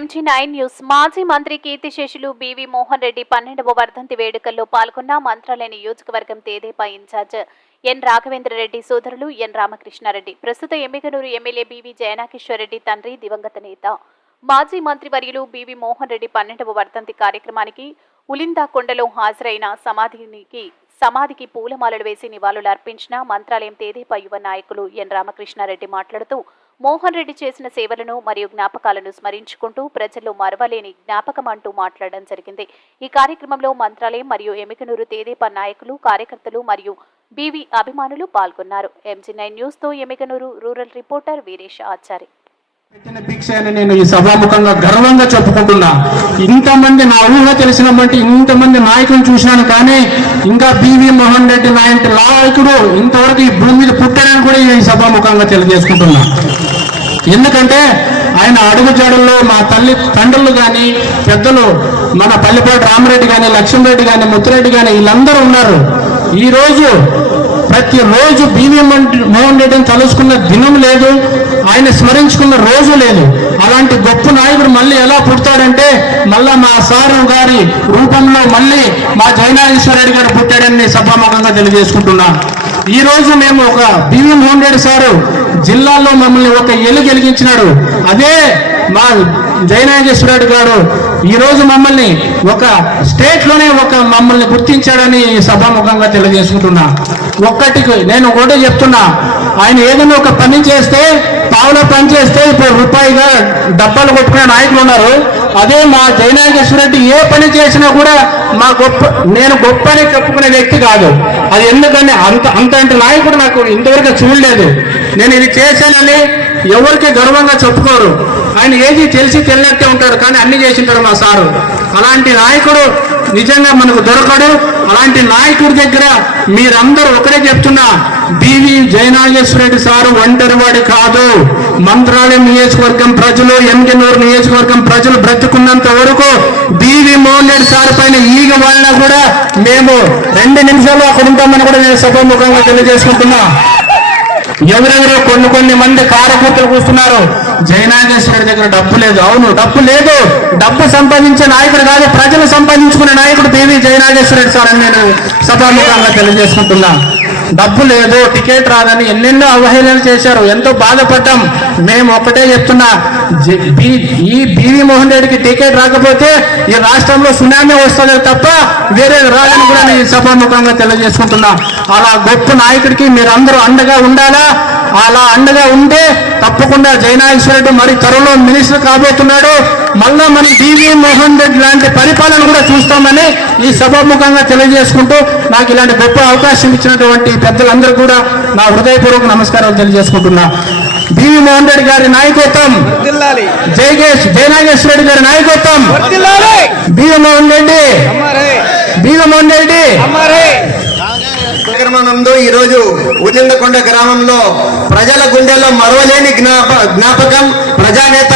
MG9 news. మాజీ మంత్రి కీర్తిశేషులు బివి మోహన్ రెడ్డి 12వ వర్ధంతి వేడుకల్లో పాల్గొన్న మంత్రాలయ నియోజకవర్గం తెదేపా ఇన్ఛార్జ్ ఎన్ రాఘవేంద్రరెడ్డి సోదరులు ఎన్ రామకృష్ణారెడ్డి, ప్రస్తుత ఎమ్మిగనూరు ఎమ్మెల్యే బివి జయనాకిశ్వరరెడ్డి తండ్రి, దివంగత నేత మాజీ మంత్రివర్యులు బివి మోహన్ రెడ్డి 12వ వర్ధంతి కార్యక్రమానికి ఉలిందాకొండలో హాజరైన సమాధికి పూలమాలలు వేసి నివాళులు అర్పించిన మంత్రాలయం తెదేపా యువ నాయకులు ఎన్ రామకృష్ణారెడ్డి మాట్లాడుతూ, మోహన్ రెడ్డి చేసిన సేవలను మరియు జ్ఞాపకాలను స్మరించుకుంటూ ప్రజల్లో మరవలేని జ్ఞాపకం అంటూ మాట్లాడడం జరిగింది. ఈ కార్యక్రమంలో మంత్రాలయం మరియు ఎమ్మిగనూరు తెదేపా నాయకులు, కార్యకర్తలు మరియు బీవీ అభిమానులు పాల్గొన్నారు. MG9 న్యూస్ తో ఎమ్మిగనూరు రూరల్ రిపోర్టర్ వీరేష్ ఆచారి. భిక్ష అని నేను ఈ సభాముఖంగా గర్వంగా చెప్పుకుంటున్నా. ఇంతమంది నా ఊహ తెలిసిన బట్టి ఇంతమంది నాయకులను చూసినాను, కానీ ఇంకా బివి మోహన్ రెడ్డి లాంటి నాయకుడు ఇంతవరకు ఈ భూమి మీద పుట్టారని కూడా ఈ సభాముఖంగా తెలియజేసుకుంటున్నా. ఎందుకంటే ఆయన అడుగుజాడల్లో మా తండ్రులు కానీ, పెద్దలు మన పల్లిపాటి రామరెడ్డి కానీ, లక్ష్మణరెడ్డి కానీ, ముత్తిరెడ్డి కానీ వీళ్ళందరూ ఉన్నారు. ఈరోజు ప్రతిరోజు బివి మోహన్ రెడ్డిని తలుసుకున్న దినం లేదు, ఆయన స్మరించుకున్న రోజు లేదు. అలాంటి గొప్ప నాయకుడు మళ్ళీ ఎలా పుడతాడంటే మళ్ళా మా సారు గారి రూపంలో మళ్ళీ మా జయనాగేశ్వరరెడ్డి గారు పుట్టాడని సభాముఖంగా తెలియజేసుకుంటున్నా. ఈ రోజు మేము ఒక బివి మోహన్ రెడ్డి సారు జిల్లాలో మమ్మల్ని ఒక వెలిగించినాడు. అదే మా జయనాగేశ్వరరెడ్డి గారు ఈ రోజు మమ్మల్ని ఒక స్టేట్ లోనే మమ్మల్ని గుర్తించాడని సభాముఖంగా తెలియజేసుకుంటున్నా. నేను ఒకటే చెప్తున్నా, ఆయన ఏదైనా ఒక పని చేస్తే, పావుల పని చేస్తే ఇప్పుడు రూపాయిగా డబ్బాలు కొట్టుకునే నాయకులు ఉన్నారు. అదే మా జయనాగేశ్వరరెడ్డి ఏ పని చేసినా కూడా నేను గొప్ప అని చెప్పుకునే వ్యక్తి కాదు. అది ఎందుకని అంతటి నాయకుడు నాకు ఇంతవరకు చూడలేదు. నేను ఇది చేశానని ఎవరికి గర్వంగా చెప్పుకోరు. ఆయన ఏది తెలిసి తెలియనట్టే ఉంటారు, కానీ అన్ని చేసింటారు మా సారు. అలాంటి నాయకుడు నిజంగా మనకు దొరకడు. అలాంటి నాయకుడి దగ్గర మీరందరూ ఒకటే చెప్తున్నా, బివి జయనాగేశ్వరరెడ్డి సారు ఒంటరివాడి కాదు. మంత్రాలయం నియోజకవర్గం ప్రజలు, ఎమ్మిగనూరు నియోజకవర్గం ప్రజలు బ్రతుకున్నంత వరకు బివి మోహన్ రెడ్డి సార్ పైన ఈగ వాళ్ళ కూడా మేము 2 నిమిషాలు అక్కడ ఉంటామని కూడా నేను సభాముఖంగా తెలియజేసుకుంటున్నా. ఎవరెవరో కొన్ని మంది కార్యకర్తలు కూర్చున్నారు, జయనాగేశ్వరరెడ్డి దగ్గర డబ్బు లేదు. అవును, డబ్బు లేదు. డబ్బు సంపాదించే నాయకుడు కాదు, ప్రజలు సంపాదించుకునే నాయకుడు బివి జయనాగేశ్వరరెడ్డి సార్ అని నేను సభాముఖంగా తెలియజేసుకుంటున్నా. డబ్బు లేదు, టికెట్ రాదని ఎన్నెన్నో అవహేళనలు చేశారు, ఎంతో బాధపడ్డాం. మేము ఒకటే చెప్తున్నా, ఈ బివి మోహన్ రెడ్డికి టికెట్ రాకపోతే ఈ రాష్ట్రంలో సునామీ వస్తుంది తప్ప వేరే రాదని కూడా నేను సభాముఖంగా తెలియజేసుకుంటున్నా. అలా గొప్ప నాయకుడికి మీరందరూ అండగా ఉండాలా. అలా అండగా ఉంటే తప్పకుండా జయనాగేశ్వరరెడ్డి మరి త్వరలో మినిస్టర్ కాబోతున్నాడు. మళ్ళా మనం బివి మోహన్ రెడ్డి లాంటి పరిపాలన కూడా చూస్తామని ఈ సభాముఖంగా తెలియజేసుకుంటూ, నాకు ఇలాంటి గొప్ప అవకాశం ఇచ్చినటువంటి పెద్దలందరూ కూడా నా హృదయపూర్వక నమస్కారాలు తెలియజేసుకుంటున్నా. బివి మోహన్ రెడ్డి గారి నాయకత్వం, జయనాగేశ్వరరెడ్డి గారి నాయకత్వం, బివి మోహన్ రెడ్డి కార్యక్రమంలో ఈరోజు ఉలిందకొండ గ్రామంలో ప్రజల గుండెల్లో మరవలేని జ్ఞాపకం ప్రజానేత